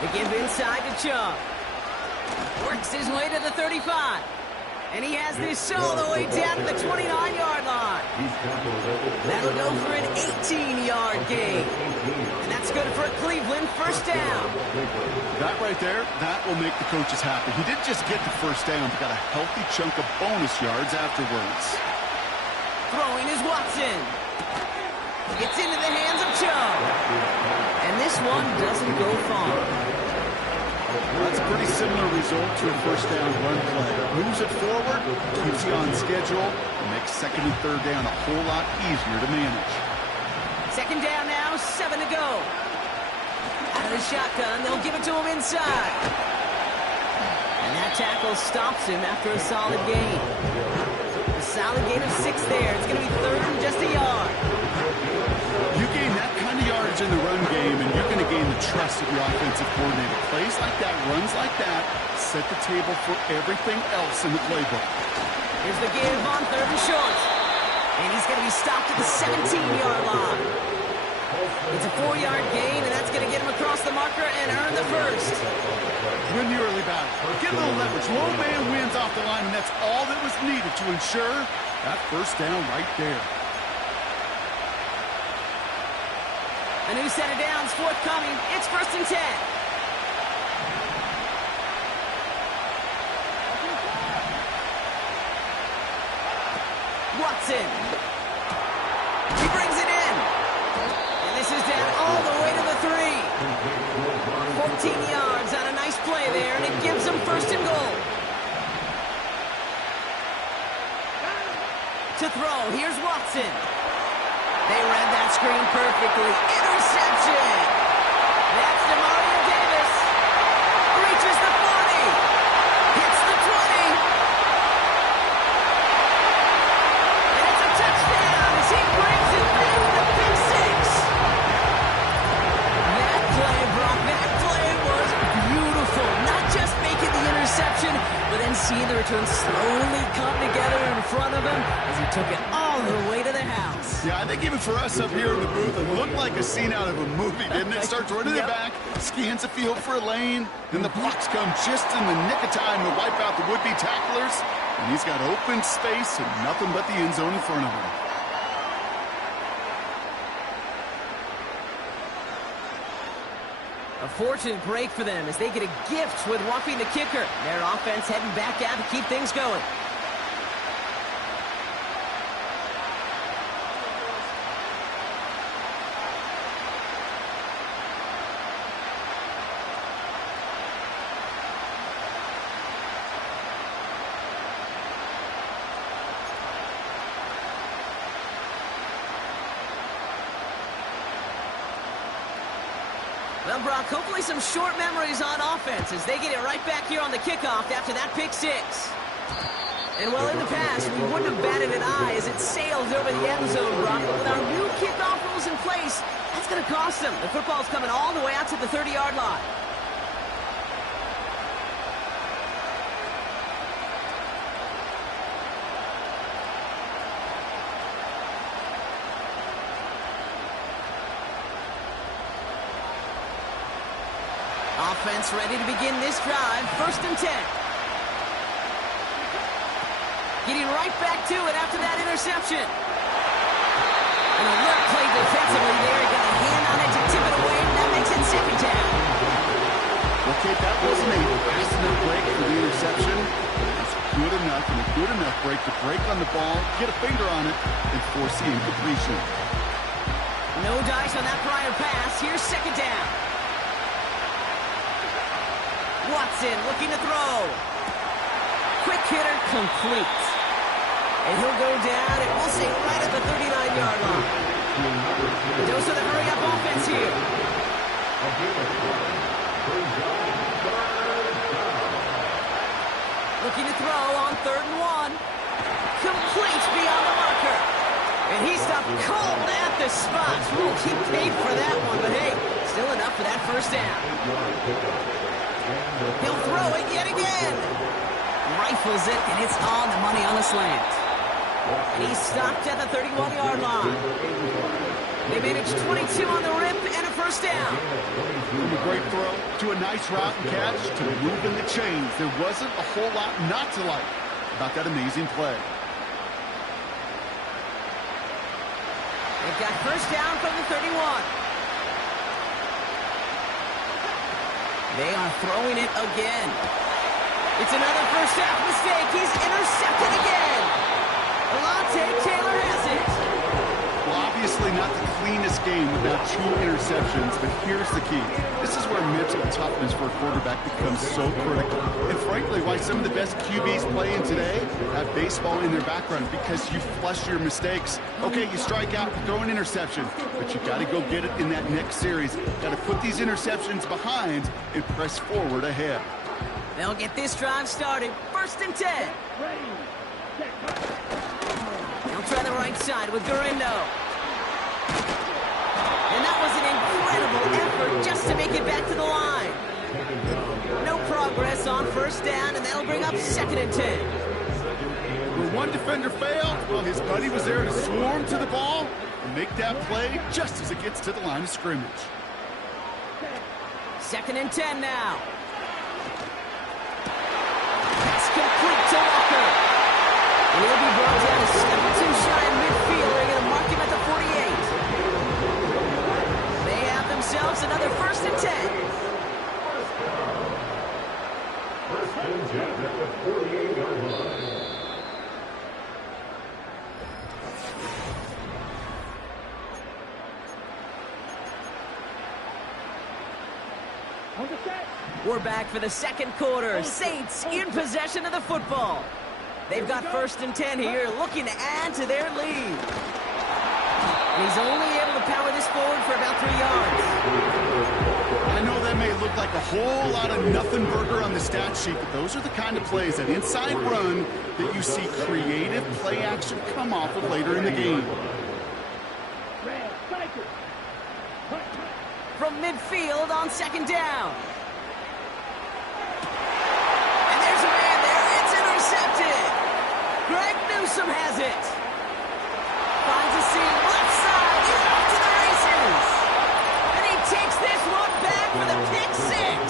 They give inside to Chubb. Works his way to the 35. And he has this all the way down to the 29-yard line. That'll go for an 18-yard gain. And that's good for a Cleveland first down. That right there, that will make the coaches happy. He didn't just get the first down, but got a healthy chunk of bonus yards afterwards. Throwing is Watson. Gets into the hands of Chubb. And this one doesn't go far. That's a pretty similar result to a first down run play. Moves it forward, keeps you on schedule, and makes second and third down a whole lot easier to manage. Second down now, 7 to go. Out of the shotgun, they'll give it to him inside. And that tackle stops him after a solid gain. A solid gain of 6 there. It's going to be third and just a yard. You gain that kind of yardage in the run game, and you're going to gain the trust of your offensive coordinator. Plays like that, runs like that, set the table for everything else in the playbook. Here's the give on third and short. And he's going to be stopped at the 17-yard line. It's a 4-yard gain, and that's going to get him across the marker and earn the first. Win the early battle. Get a little leverage. Low man wins off the line, and that's all that was needed to ensure that first down right there. A new set of downs forthcoming. It's first and 10. Watson. He brings it in. And this is down all the way to the 3. 14 yards on a nice play there, and it gives them first and goal. To throw, here's Watson. They read that screen perfectly. Interception! That's Demario Davis. Reaches the 40. Hits the 20. And it's a touchdown as he brings it back to pick 6. That play, Brock, that play was beautiful. Not just making the interception, but then seeing the return slowly come together in front of him as he took it all the way to the house. Yeah, I think even for us up here in the booth, it looked like a scene out of a movie, didn't it? Starts running it back, scans the field for a lane, then the blocks come just in the nick of time to wipe out the would-be tacklers, and he's got open space and nothing but the end zone in front of him. A fortunate break for them as they get a gift with walking the kicker. Their offense heading back out to keep things going. Well, Brock, hopefully some short memories on offense as they get it right back here on the kickoff after that pick 6. And well, in the past, we wouldn't have batted an eye as it sailed over the end zone, Brock. But with our new kickoff rules in place, that's going to cost them. The football's coming all the way out to the 30-yard line. Offense ready to begin this drive. First and 10. Getting right back to it after that interception. And a look play defensively there. Got a hand on it to tip it away. And that makes it second down. Okay, that wasn't a fast enough break for the interception. It's good enough and a good enough break to break on the ball, get a finger on it, and force the incompletion. No dice on that prior pass. Here's second down. Watson looking to throw. Quick hitter complete. And he'll go down, and we'll say right at the 39-yard line. A dose of the hurry-up offense here. Looking to throw on 3rd and 1. Complete beyond the marker. And he stopped cold at the spot. Ooh, he paid for that one, but hey, still enough for that first down. He'll throw it yet again. Rifles it, and it's on the money on the slant. And he's stopped at the 31-yard line. They managed 22 on the rip and a first down. From a great throw to a nice route and catch to moving the chains. There wasn't a whole lot not to like about that amazing play. They've got first down from the 31. They are throwing it again. It's another first half mistake. He's intercepted again. Alontae Taylor has it. Well, obviously not the cleanest game without 2 interceptions, but here's the key. This is where mental toughness for a quarterback becomes so critical. And frankly, why some of the best QBs playing today have baseball in their background, because you flush your mistakes. Okay, you strike out, you throw an interception, but you got to go get it in that next series. Got to put these interceptions behind and press forward ahead. They'll get this drive started. First and 10. They'll try the right side with Gurindo. And that was an incredible effort just to make it back to the line. No progress on first down, and that'll bring up second and 10. Where one defender failed, well, his buddy was there to swarm to the ball and make that play just as it gets to the line of scrimmage. Second and 10 now. Pass complete to Walker. He'll be brought down a step or two shy of midfield. They're going to mark him at the 48. They have themselves another first and 10. First and 10 at the 48-yard line. We're back for the second quarter. Saints in possession of the football. They've got first and 10 here, looking to add to their lead. And he's only able to power this forward for about 3 yards. I know that may look like a whole lot of nothing burger on the stat sheet, but those are the kind of plays, that inside run, that you see creative play action come off of later in the game. From midfield on second down. And there's a man there. It's intercepted. Greg Newsome has it. Finds a seam left side. He's off to the races. And he takes this one back for the pick six.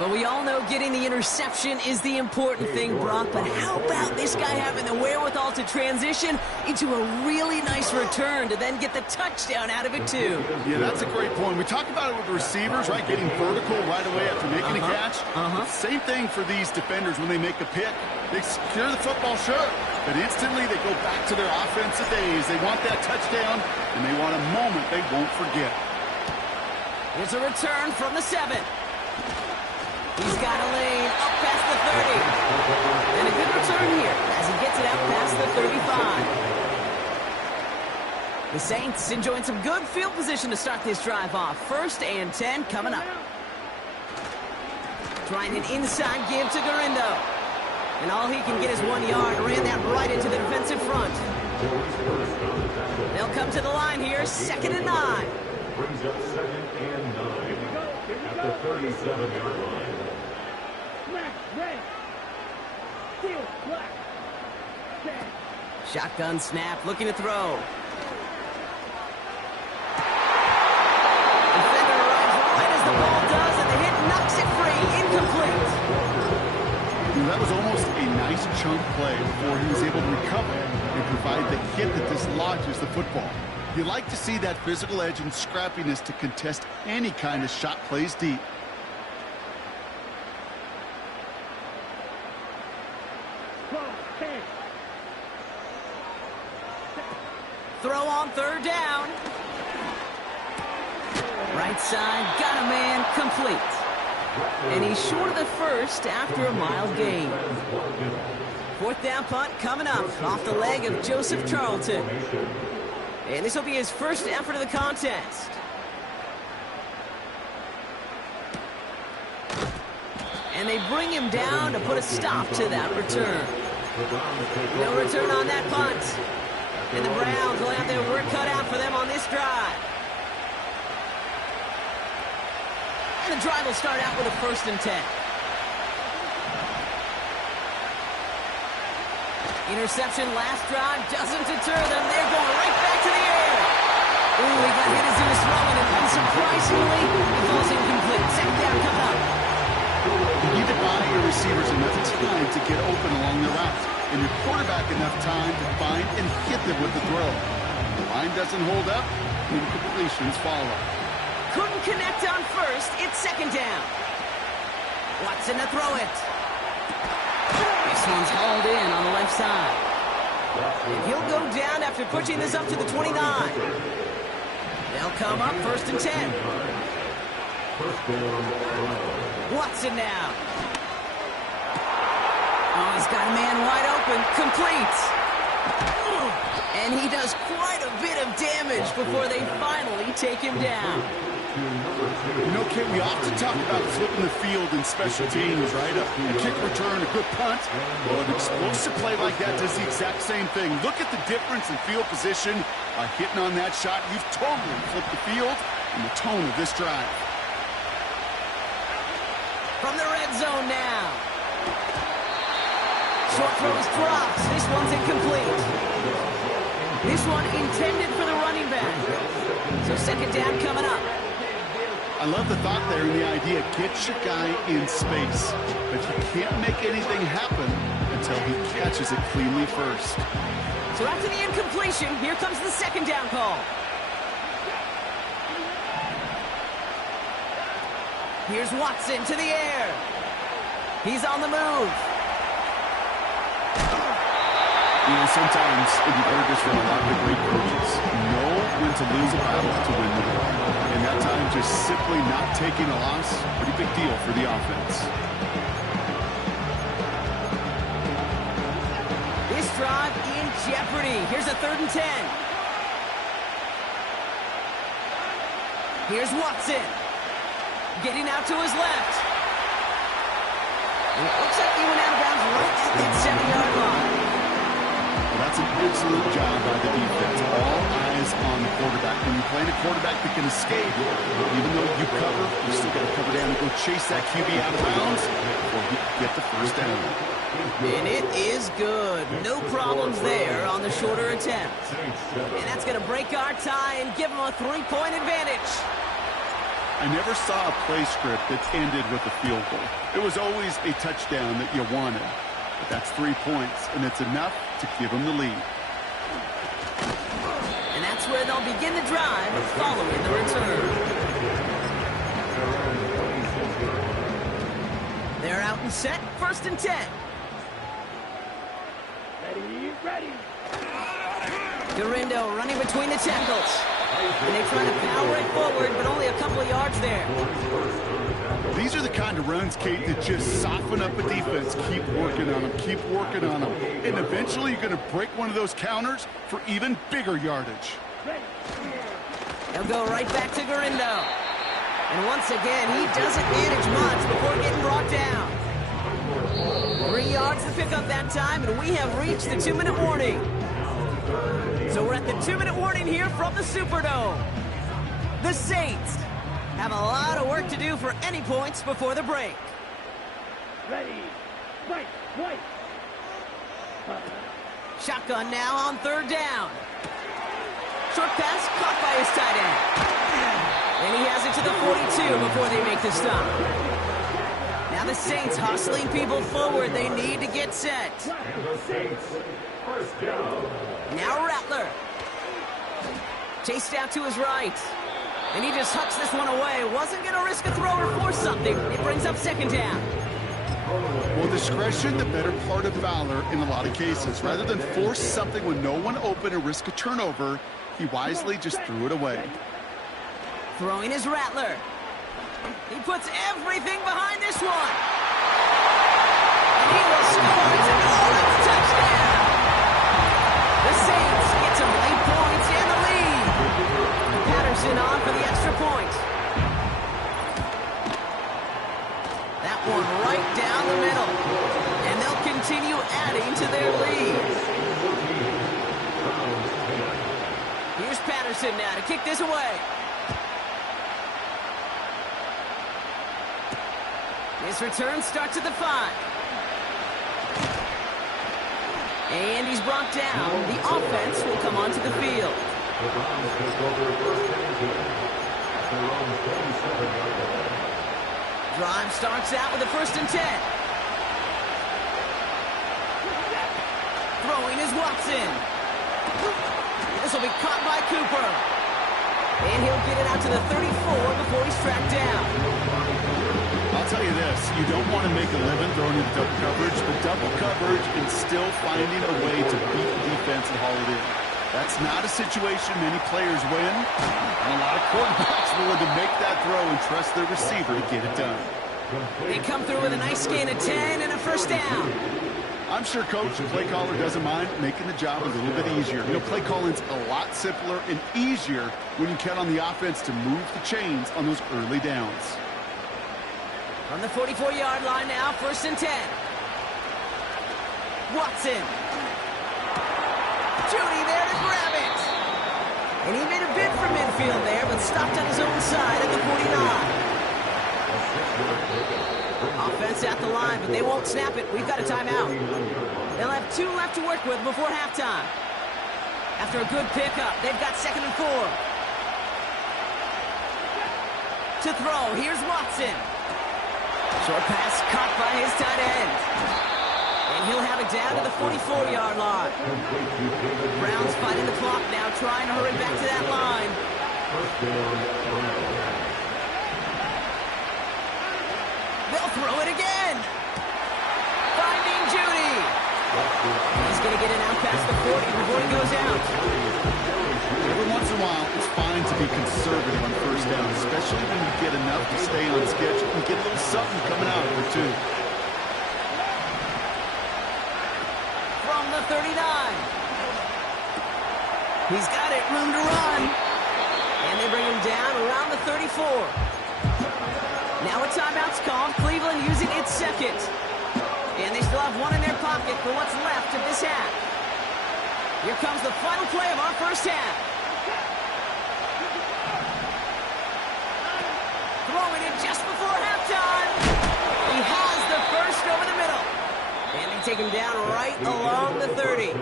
But we all know getting the interception is the important thing, Brock. But how about this guy having the wherewithal to transition into a really nice return to then get the touchdown out of it, too? Yeah, that's a great point. We talk about it with the receivers, right? Getting vertical right away after making a catch. Same thing for these defenders when they make a pick. They secure the football, sure, but instantly they go back to their offensive days. They want that touchdown, and they want a moment they won't forget. Here's a return from the 7. He's got a lane up past the 30. And a good return here as he gets it out past the 35. The Saints enjoying some good field position to start this drive off. First and 10 coming up. Trying an inside give to Gurindo. And all he can get is 1 yard. Ran that right into the defensive front. They'll come to the line here. Second and 9. Brings up second and 9 at the 37-yard line. Shotgun snap, looking to throw. Defender arrives right as the ball does, and the hit knocks it free. Incomplete. That was almost a nice chunk play before he was able to recover and provide the hit that dislodges the football. You like to see that physical edge and scrappiness to contest any kind of shot plays deep. Throw on third down. Right side, got a man, complete. And he's short of the first after a mild gain. Fourth down punt coming up off the leg of Joseph Charlton. And this will be his first effort of the contest. And they bring him down to put a stop to that return. No return on that punt. And the Browns will have their work cut out for them on this drive. And the drive will start out with a first and 10. Interception last drive doesn't deter them. They're going right back to the air. Ooh, he got hit as he was throwing, and unsurprisingly, he falls incomplete. Second down coming up. You need to buy your receivers enough time to get open along the route, and your quarterback enough time to find and hit them with the throw. The line doesn't hold up, incompletions follow. Couldn't connect on first. It's second down. Watson to throw it. This one's hauled in on the left side. And he'll go down after pushing this up to the 29. They'll come up first and 10. Watson now. Oh, he's got a man wide open. Complete. And he does quite a bit of damage before they finally take him down. You know, Kate, we often talk about flipping the field in special teams, right? A kick return, a good punt. Well, an explosive play like that does the exact same thing. Look at the difference in field position by hitting on that shot. You've totally flipped the field and the tone of this drive. From the red zone now. Short throw is dropped. This one's incomplete. This one intended for the running back. So second down coming up. I love the thought there and the idea. Get your guy in space. But you can't make anything happen until he catches it cleanly first. So after the incompletion, here comes the second down call. Here's Watson to the air. He's on the move. You know, sometimes, and you've heard this from a lot of the great coaches, know when to lose a battle to win the war. And that time, just simply not taking a loss, pretty big deal for the offense. This drive in jeopardy. Here's a 3rd and 10. Here's Watson. Getting out to his left. It looks like he went out of bounds right at that 7-yard line. That's an excellent job by the defense. All eyes on the quarterback. When you're playing a quarterback that can escape, even though you cover, you still got to cover down and go chase that QB out of bounds before you get the first down. And it is good. No problems there on the shorter attempt. And that's going to break our tie and give them a 3-point advantage. I never saw a play script that ended with a field goal. It was always a touchdown that you wanted. But that's 3 points, and it's enough to give them the lead. And that's where they'll begin the drive following the return. They're out and set, 1st and 10. Ready. Gurindo running between the tackles. And they try to power it forward, but only a couple of yards there. These are the kind of runs, Kate, that just soften up a defense. Keep working on them, keep working on them. And eventually you're going to break one of those counters for even bigger yardage. They'll go right back to Gurindo. And once again, he doesn't manage much before getting brought down. 3 yards to pick up that time, and we have reached the 2-minute warning. So we're at the 2-minute warning here from the Superdome. The Saints have a lot of work to do for any points before the break. Ready. Fight. Shotgun now on 3rd down. Short pass caught by his tight end. And he has it to the 42 before they make the stop. Now the Saints hustling people forward. They need to get set. And the Saints, first down. Now Rattler. Chased out to his right. And he just hucks this one away. Wasn't going to risk a throw or force something. It brings up 2nd down. Well, discretion, the better part of valor in a lot of cases. Rather than force something with no one open and risk a turnover, he wisely just threw it away. Throwing is Rattler. He puts everything behind this one. And he will score to call it a touchdown. The Saints get some late points and the lead. Patterson on for the extra point. That one right down the middle. And they'll continue adding to their lead. Here's Patterson now to kick this away. His return starts at the 5. And he's brought down. The offense will come onto the field. The Browns take over first and 10 at their own 27-yard line. Drive starts out with a 1st and 10. Throwing is Watson. This will be caught by Cooper. And he'll get it out to the 34 before he's tracked down. I'll tell you this, you don't want to make a living throwing into double coverage, but double coverage and still finding a way to beat the defense and haul it in. That's not a situation many players win, and a lot of quarterbacks willing to make that throw and trust their receiver to get it done. They come through with a nice gain of 10 and a 1st down. I'm sure Coach and play caller doesn't mind making the job a little bit easier. You know, play calling's a lot simpler and easier when you count on the offense to move the chains on those early downs. On the 44-yard line now, 1st and 10. Watson. Judy there to grab it. And he made a bid for midfield there, but stopped on his own side at the 49. Offense at the line, but they won't snap it. We've got a timeout. They'll have 2 left to work with before halftime. After a good pickup, they've got 2nd and 4. To throw, here's Watson. Short pass caught by his tight end. And he'll have it down to the 44-yard line. Browns fighting the clock now, trying to hurry back to that line. They'll throw it again. Finding Judy. He's going to get it out past the 40 before he goes out. Every once in a while, it's fine to be conservative on 1st down, especially when you get enough to stay on schedule and get a little something coming out of it, too. From the 39. He's got it, room to run. And they bring him down around the 34. Now a timeout's called. Cleveland using its 2nd. And they still have 1 in their pocket for what's left of this half. Here comes the final play of our 1st half. Throwing it just before halftime. He has the 1st over the middle. And they take him down right along the 30.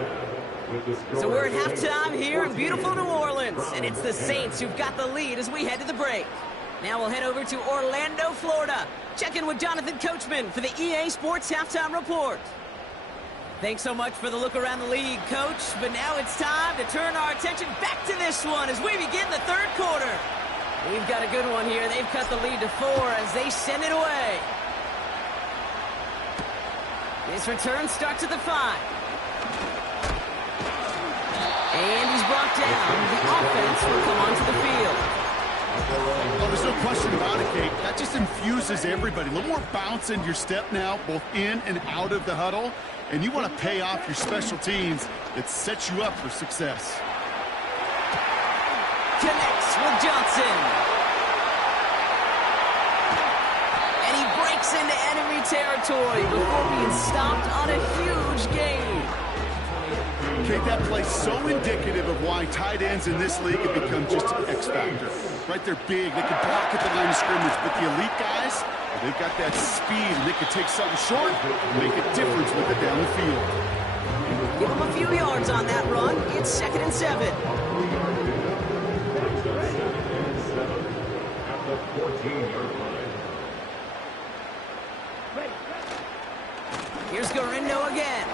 So we're at halftime here in beautiful New Orleans. And it's the Saints who've got the lead as we head to the break. Now we'll head over to Orlando, Florida. Check in with Jonathan Coachman for the EA Sports Halftime Report. Thanks so much for the look around the league, Coach. But now it's time to turn our attention back to this one as we begin the 3rd quarter. We've got a good one here. They've cut the lead to 4 as they send it away. This return starts at the 5. And he's brought down. The offense will come onto the field. Oh, there's no question about it, Kate. That just infuses everybody. A little more bounce in your step now, both in and out of the huddle. And you want to pay off your special teams. It sets you up for success. Connects with Johnson. And he breaks into enemy territory before being stopped on a huge gain. Kate, that play's so indicative of why tight ends in this league have become just an X factor. Right, they're big, they can block at the line of scrimmage, but the elite guys, they've got that speed, and they can take something short and make a difference with it down the field. Give them a few yards on that run. It's 2nd and 7. At the 14-yard line. Here's Garindo again.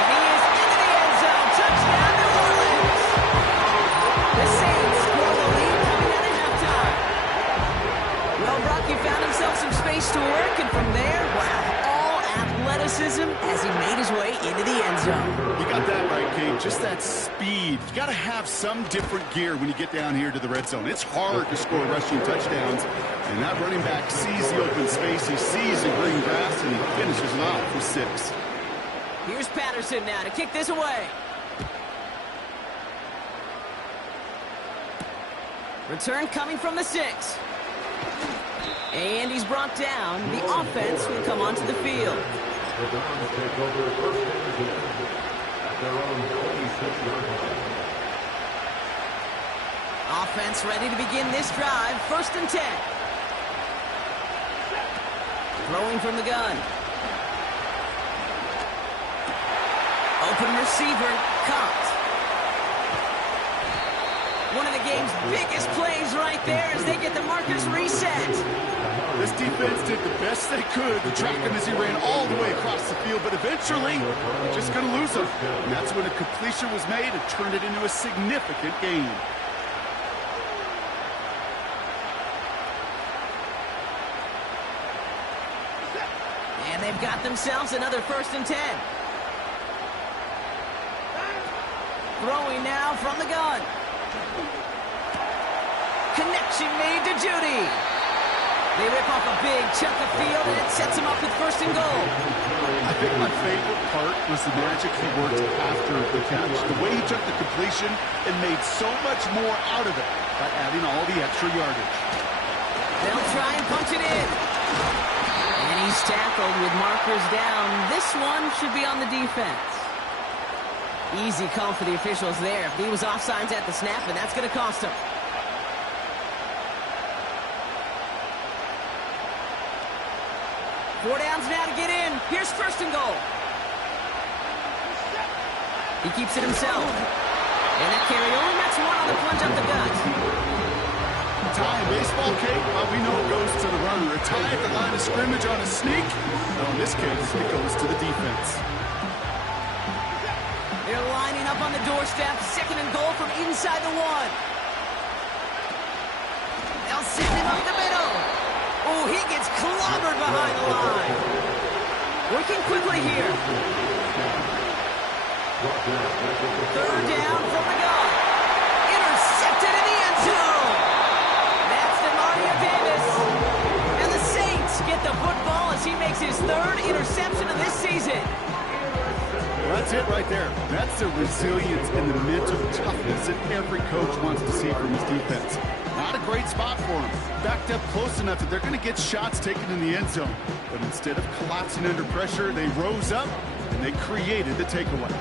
And he is into the end zone. Touchdown, New Orleans. The Saints score the lead coming out of halftime. Well, Brock, he found himself some space to work, and from there, wow, all athleticism as he made his way into the end zone. You got that right, Kate. Just that speed. You got to have some different gear when you get down here to the red zone. It's hard to score rushing touchdowns, and that running back sees the open space, he sees the green grass, and he finishes it off with 6. Here's Patterson now to kick this away. Return coming from the 6. And he's brought down. The offense will come onto the field. The Browns take over first and 10 at their own 26-yard line. Offense ready to begin this drive. 1st and 10. Throwing from the gun. Open receiver, caught. One of the game's biggest plays right there as they get the markers reset. This defense did the best they could to track him as he ran all the way across the field, but eventually, they're just going to lose him. And that's when a completion was made and turned it into a significant gain. And they've got themselves another 1st and 10. Throwing now from the gun. Connection made to Judy. They rip off a big chunk of field, and it sets him up with 1st and goal. I think my favorite part was the magic he worked after the catch. The way he took the completion and made so much more out of it by adding all the extra yardage. They'll try and punch it in. And he's tackled with markers down. This one should be on the defense. Easy call for the officials there. He was offsides at the snap, and that's going to cost him. Four downs now to get in. Here's 1st and goal. He keeps it himself. And that carry only nets one on the plunge up the gut. Tie in baseball, Kate, well, we know it goes to the runner. A tie at the line of scrimmage on a sneak. Well, in this case, it goes to the defense. They're lining up on the doorstep. 2nd and goal from inside the 1. They'll send him up the middle. Oh, he gets clobbered behind the line. Working quickly here. 3rd down from the gun. Intercepted in the end zone. That's Demario Davis. And the Saints get the football as he makes his 3rd interception of this season. Well, that's it right there. That's the resilience and the mental toughness that every coach wants to see from his defense. Not a great spot for him. Backed up close enough that they're going to get shots taken in the end zone. But instead of collapsing under pressure, they rose up and they created the takeaway.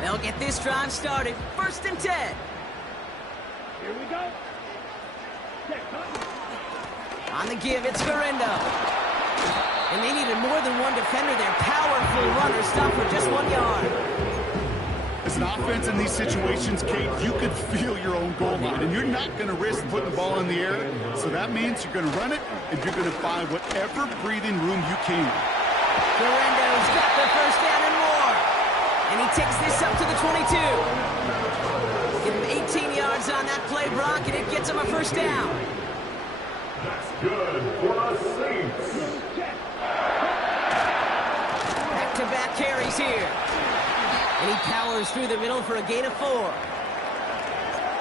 They'll get this drive started. 1st and 10. Here we go. On the give, it's Guerrero. And they needed more than one defender. Their powerful runner stopped for just 1 yard. As an offense in these situations, Kate, you could feel your own goal line, and you're not going to risk putting the ball in the air. So that means you're going to run it, and you're going to find whatever breathing room you can. Guerrero's got the 1st down and more. And he takes this up to the 22. Give him 18 yards on that play, Brock, and it gets him a 1st down. That's good for the Saints. Back-to-back carries here. And he powers through the middle for a gain of 4.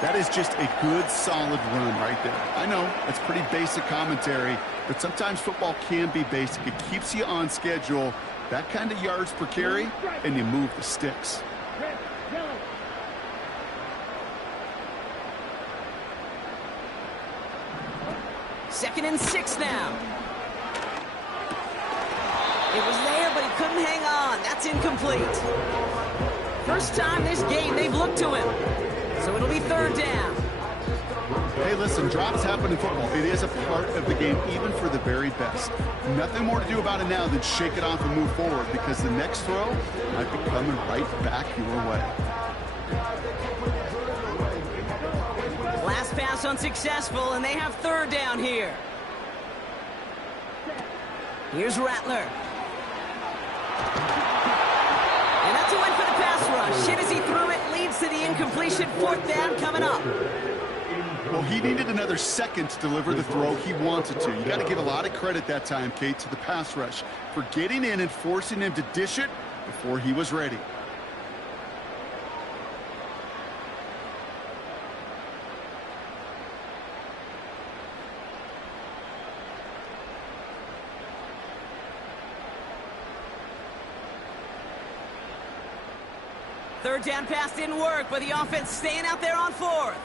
That is just a good, solid run right there. I know, it's pretty basic commentary, but sometimes football can be basic. It keeps you on schedule, that kind of yards per carry, and you move the sticks. Red, yellow. Second and 6 now. It was there, but he couldn't hang on. That's incomplete. First time this game they've looked to him. So it'll be 3rd down. Hey, listen, drops happen in football. It is a part of the game, even for the very best. Nothing more to do about it now than shake it off and move forward, because the next throw might be coming right back your way. Last pass unsuccessful, and they have 3rd down here. Here's Rattler. And that's a win for the pass rush. Hit as he threw it, leads to the incompletion. 4th down coming up. Well, he needed another second to deliver the throw he wanted to. You got to give a lot of credit that time, Kate, to the pass rush for getting in and forcing him to dish it before he was ready. Third down pass didn't work, but the offense staying out there on 4th.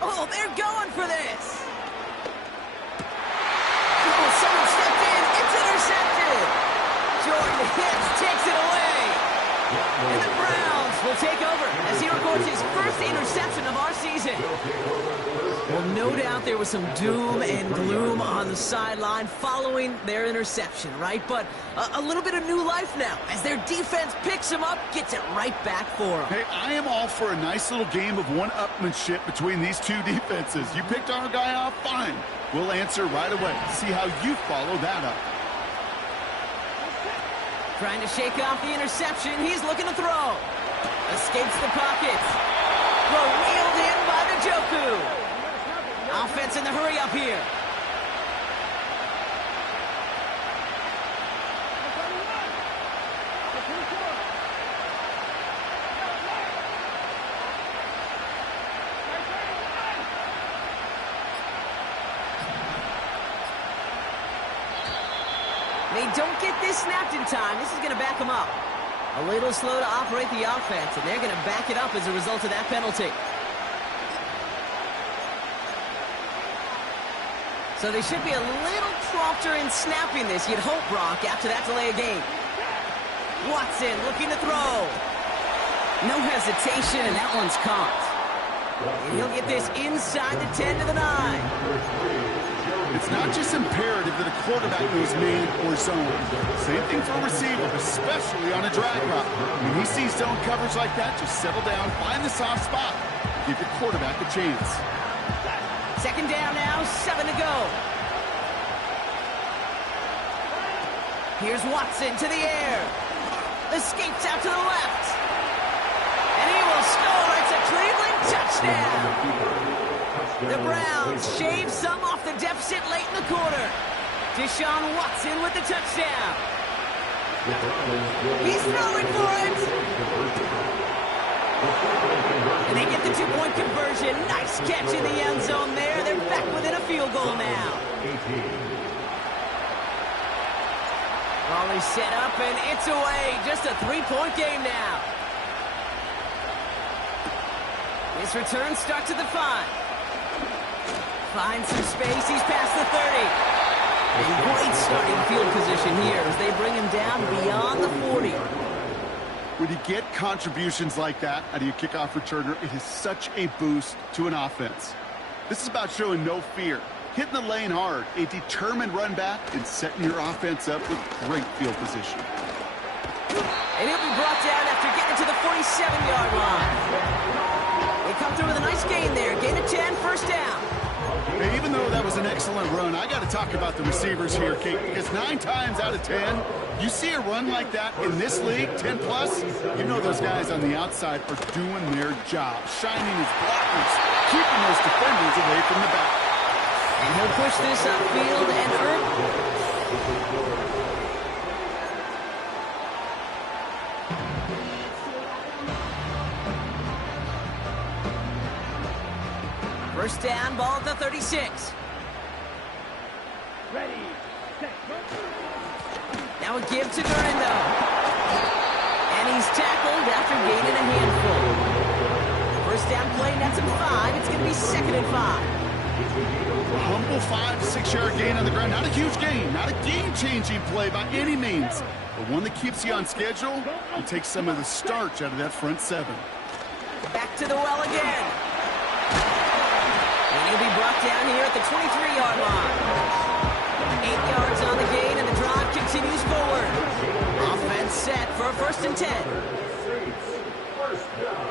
Oh, they're going for this. Oh, someone stepped in. It's intercepted. Jordan Hicks takes it away. And the Browns will take over as he records his 1st interception of our season. Well, no doubt there was some doom and gloom on the sideline following their interception, right? But a little bit of new life now as their defense picks them up, gets it right back for them. Hey, I am all for a nice little game of one-upmanship between these two defenses. You picked our guy off, fine. We'll answer right away. See how you follow that up. Trying to shake off the interception. He's looking to throw. Escapes the pockets. Well, wheeled in by the Njoku. Offense in the hurry up here. They don't get this snapped in time. This is going to back them up. A little slow to operate the offense, and they're going to back it up as a result of that penalty. So they should be a little prompter in snapping this, you'd hope, Brock, after that delay of game. Watson looking to throw. No hesitation, and that one's caught. And he'll get this inside the 10 to the 9. It's not just imperative that a quarterback knows man or zone. Same thing for a receiver, especially on a drag route. When he sees zone coverage like that, just settle down, find the soft spot. Give your quarterback a chance. Second down now, 7 to go. Here's Watson to the air. Escapes out to the left. And he will score. It's a Cleveland touchdown. The Browns shave some off the deficit late in the quarter. Deshaun Watson with the touchdown. He's throwing for it. And they get the two-point conversion. Nice catch in the end zone there. They're back within a field goal now. Raleigh set up, and it's away. Just a three-point game now. This return starts at the 5. Finds some space. He's past the 30. And great starting field position here as they bring him down beyond the 40. When you get contributions like that out of your kickoff returner, it is such a boost to an offense. This is about showing no fear, hitting the lane hard, a determined run back, and setting your offense up with great field position. And he'll be brought down after getting to the 47-yard line. They come through with a nice gain there. Gain of 10, first down. Hey, even though that was an excellent run, I got to talk about the receivers here, Kate, because 9 times out of 10, you see a run like that in this league, 10+, you know those guys on the outside are doing their job, shining as blockers, keeping those defenders away from the back. And he'll push this upfield and earn. First down, ball at the 36. Ready, set, go. Now a give to Durando. And he's tackled after gaining a handful. First down play, nets him 5. It's going to be 2nd and 5. A humble 5 to 6 yard gain on the ground. Not a huge gain, not a game-changing play by any means, but one that keeps you on schedule and takes some of the starch out of that front 7. Back to the well again. And he'll be brought down here at the 23-yard line. 8 yards on the gain, and the drive continues forward. Offense set for a 1st and 10. First down.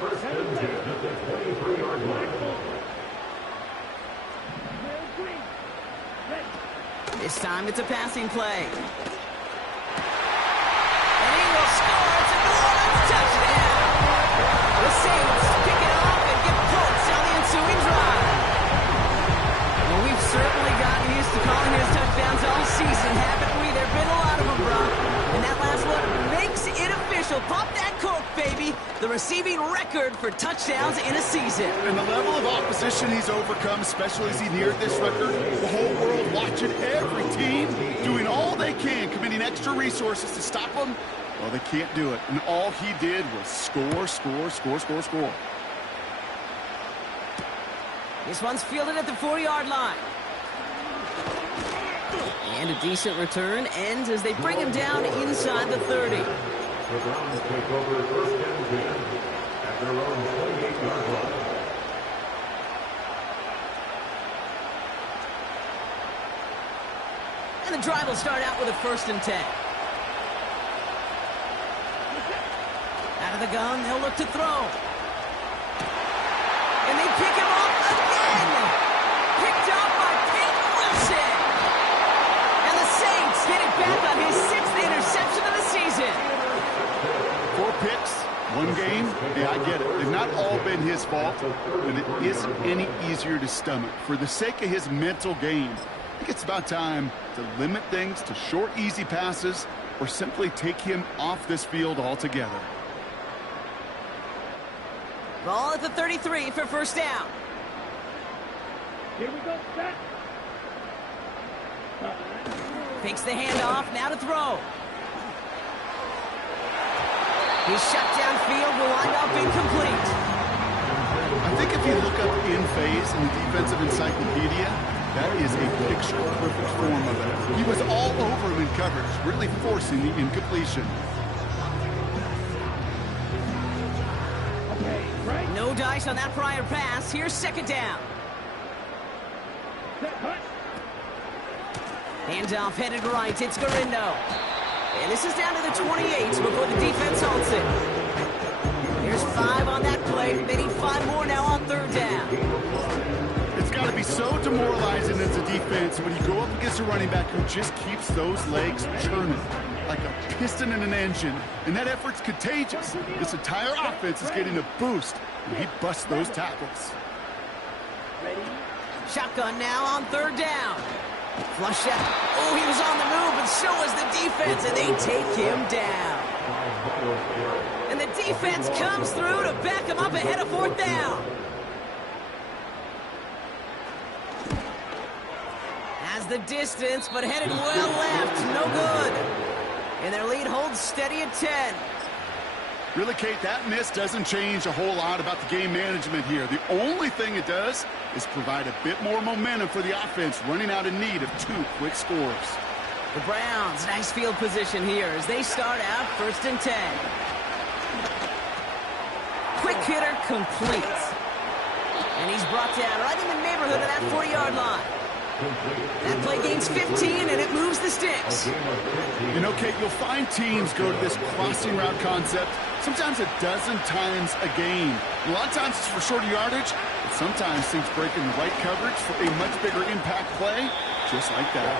First and 10 at the 23-yard line. This time it's a passing play. And he will score. It's a New Orleans touchdown. The Saints pick it off and get points on the ensuing drive. Well, we've certainly gotten used to calling his touchdowns all season, haven't we? There have been a lot of them, Brock. And that last one makes it official. Pop that cork, baby. The receiving record for touchdowns in a season. And the level of opposition he's overcome, especially as he neared this record, the whole world watching, every team doing all they can, committing extra resources to stop him. Well, they can't do it. And all he did was score, score, score, score, score. This one's fielded at the 4-yard line. And a decent return ends as they bring him down inside the 30. The Browns take over 1st and 10 at their own 28-yard line. the drive will start out with a 1st and 10. Out of the gun, they'll look to throw. And they pick him up again. Picked up by Peyton Wilson. And the Saints get it back on his 6th interception of the season. 4 picks, 1 game. Yeah, I get it. They've not all been his fault, but it isn't any easier to stomach. For the sake of his mental game, I think it's about time to limit things to short, easy passes or simply take him off this field altogether. Ball at the 33 for 1st down. Here we go, set. Takes the handoff, now to throw. He's shut downfield, will wind up incomplete. I think if you look up in phase in the defensive encyclopedia, that is a picture-perfect form of it. He was all over him in coverage, really forcing the incompletion. No dice on that prior pass. Here's 2nd down. Handoff headed right. It's Garindo. And this is down to the 28 before the defense halts it. Here's 5 on that play. They need 5 more now on 3rd down. It's got to be so demoralizing as a defense when you go up against a running back who just keeps those legs churning like a piston in an engine. And that effort's contagious. This entire offense is getting a boost. And he busts those tackles. Shotgun now on 3rd down. Flush out. Oh, he was on the move, but so was the defense, and they take him down. And the defense comes through to back him up ahead of 4th down. Has the distance, but headed well left. No good. And their lead holds steady at 10. Really, Kate, that miss doesn't change a whole lot about the game management here. The only thing it does is provide a bit more momentum for the offense, running out in need of 2 quick scores. The Browns, nice field position here as they start out 1st and 10. Quick hitter complete. And he's brought down right in the neighborhood of that 40-yard line. That play gains 15, and it moves the sticks. You know, Kate, you'll find teams go to this crossing route concept sometimes a dozen times a game. A lot of times it's for shorter yardage, but sometimes things break in the right coverage for a much bigger impact play, just like that.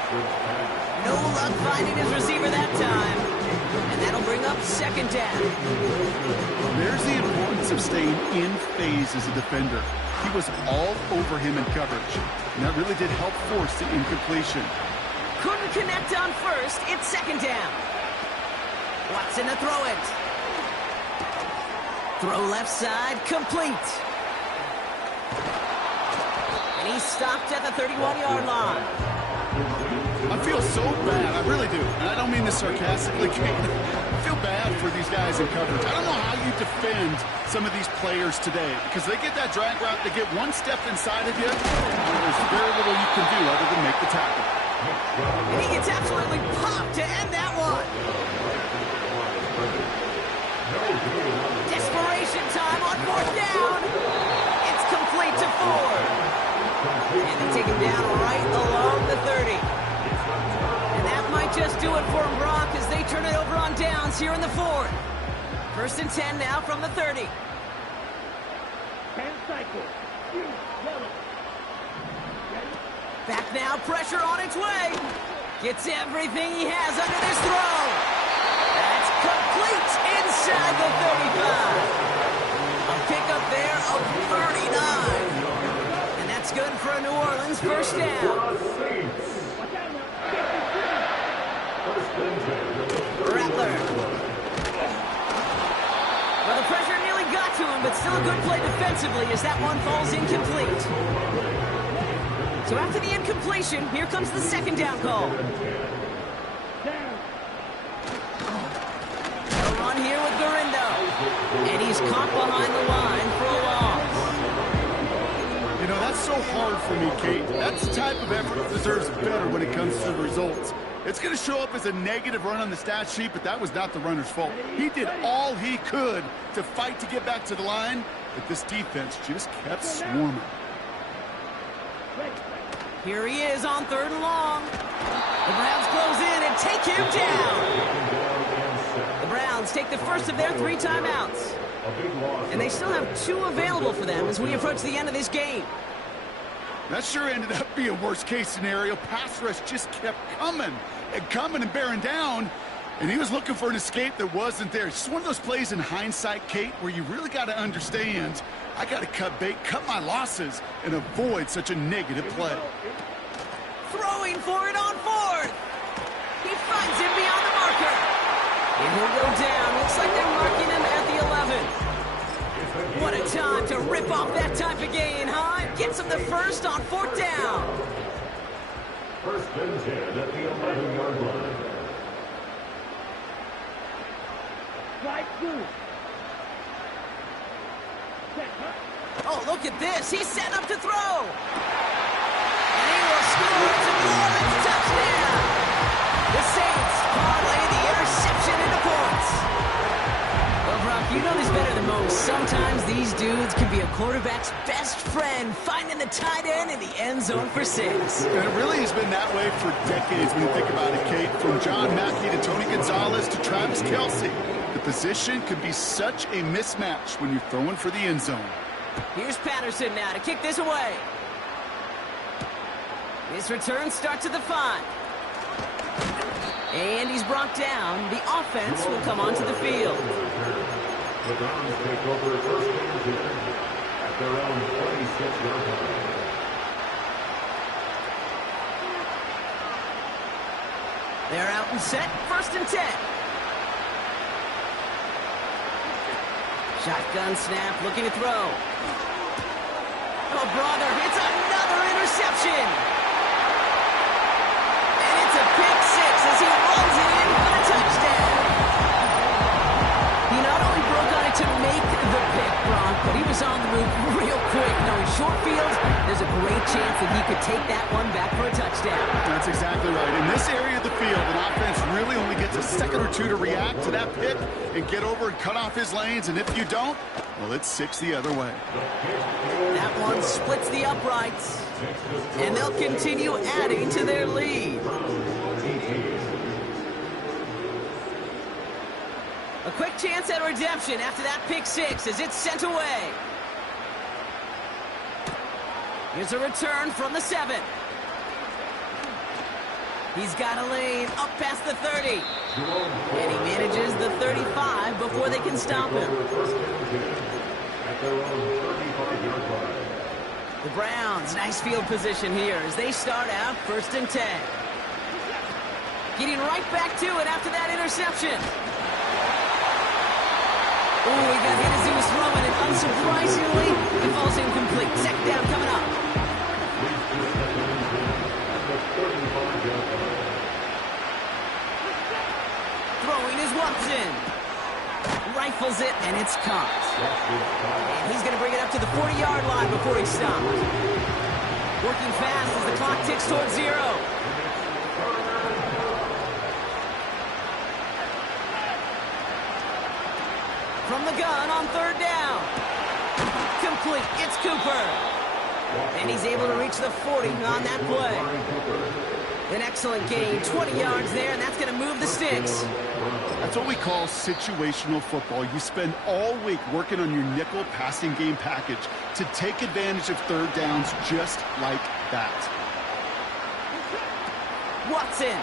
No luck finding his receiver that time. And that'll bring up 2nd down. There's the importance of staying in phase as a defender. He was all over him in coverage, and that really did help force the incompletion. Couldn't connect on 1st. It's 2nd down. Watson to throw it. Throw left side, complete. And he's stopped at the 31-yard line. I feel so bad, I really do, and I don't mean this sarcastically, Kate. I feel bad for these guys in coverage. I don't know how you defend some of these players today, because they get that drag route, they get 1 step inside of you, and there's very little you can do other than make the tackle. And he gets absolutely popped to end that one. Desperation time on 4th down. It's complete to Ford. And they take him down right along the 30. And that might just do it for him, Brock, as they turn it over on downs here in the 4th. 1st and 10 now from the 30. 10 cycles. Back now, pressure on its way. Gets everything he has under this throw. That's complete inside the 35. A pickup there of 39. And that's good for a New Orleans 1st down. Rattler. Well, the pressure nearly got to him, but still a good play defensively as that one falls incomplete. So after the incompletion, here comes the 2nd down call. A run here with Garindo. And he's caught behind the line for a loss. You know, that's so hard for me, Kate. That's the type of effort that deserves better when it comes to the results. It's going to show up as a negative run on the stat sheet, but that was not the runner's fault. He did all he could to fight to get back to the line, but this defense just kept swarming. Here he is on 3rd and long. The Browns close in and take him down. The Browns take the first of their 3 timeouts. And they still have 2 available for them as we approach the end of this game. That sure ended up being a worst-case scenario. Pass rush just kept coming and bearing down. And he was looking for an escape that wasn't there. It's just one of those plays in hindsight, Kate, where you really got to understand, I got to cut bait, cut my losses, and avoid such a negative play. Throwing for it on 4th. He finds him beyond the marker. And he'll go down. Looks like they're marking him at the 11. What a time to rip off that type of gain, huh? Gets him the first on 4th down. First and 10 at the 11-yard line. Strike 2. Oh, look at this. He's set up to throw. And he will score. It's a glorious touchdown. The Saints parlay the interception into points. Well, Brock, you know this better than most. Sometimes these dudes can be a quarterback's best friend, finding the tight end in the end zone for 6. And it really has been that way for decades when you think about it, Kate. From John Mackey to Tony Gonzalez to Travis Kelce. The position can be such a mismatch when you're throwing for the end zone. Here's Patterson now to kick this away. This return starts at the 5. And he's brought down. The offense will come onto the field. The Browns take over first and 10 at their own 26-yard line. They're out and set. First and 10. Shotgun snap, looking to throw. Oh, brother, it's another interception. And it's a pick 6 as he runs it in for a touchdown. He not only broke on it to make the pick, Brock, but he was on the move real quick. Knowing short field, there's a great chance that he could take that one back for a touchdown. That's exactly right. In this area of the field, an offense really only gets a second or 2 to react to that pick and get over and cut off his lanes. And if you don't, well, it's 6 the other way. That one splits the uprights. And they'll continue adding to their lead. A quick chance at redemption after that pick 6 as it's sent away. Here's a return from the 7. He's got a lane up past the 30. And he manages the 35 before they can stop him. The Browns, nice field position here as they start out first and 10. Getting right back to it after that interception. Oh, he got hit as he was throwing it. Unsurprisingly, it falls incomplete. Second down coming up. Throwing is Watson. Rifles it, and it's caught. And he's going to bring it up to the 40-yard line before he stopped. Working fast as the clock ticks towards 0. From the gun on 3rd down. Complete. It's Cooper. And he's able to reach the 40 on that play. An excellent gain. 20 yards there, and that's going to move the sticks. That's what we call situational football. You spend all week working on your nickel passing game package to take advantage of 3rd downs just like that. Watson.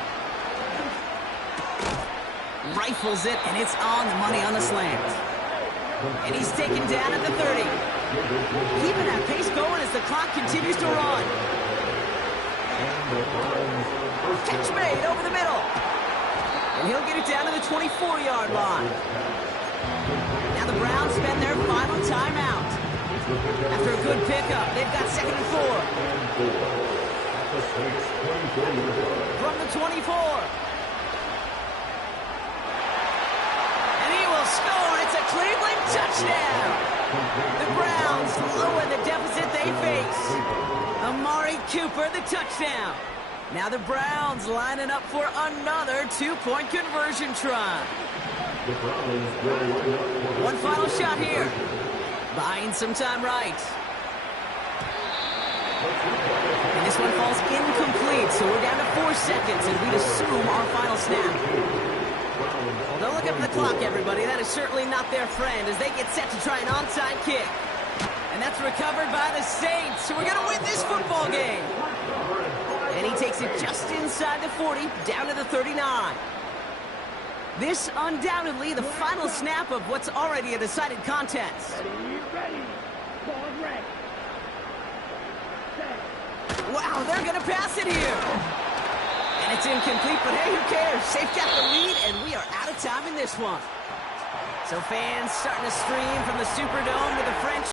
Rifles it, and it's on the money on the slant. And he's taken down at the 30. Keeping that pace going as the clock continues to run. Catch made over the middle. And he'll get it down to the 24-yard line. Now the Browns spend their final timeout. After a good pickup, they've got 2nd and 4. From the 24. Score. It's a Cleveland touchdown. The Browns lower the deficit they face. Amari Cooper, the touchdown. Now the Browns lining up for another 2-point conversion try. One final shot here. Buying some time right. And this one falls incomplete, so we're down to 4 seconds, and we'd assume our final snap. Well, don't look up at the clock, everybody. That is certainly not their friend as they get set to try an onside kick. And that's recovered by the Saints, so we're going to win this football game. And he takes it just inside the 40, down to the 39. This undoubtedly the final snap of what's already a decided contest. Ready. Ball ready. Wow, they're going to pass it here. And it's incomplete, but hey, who cares? They've got the lead, and we are out of time in this one. So fans starting to stream from the Superdome to the French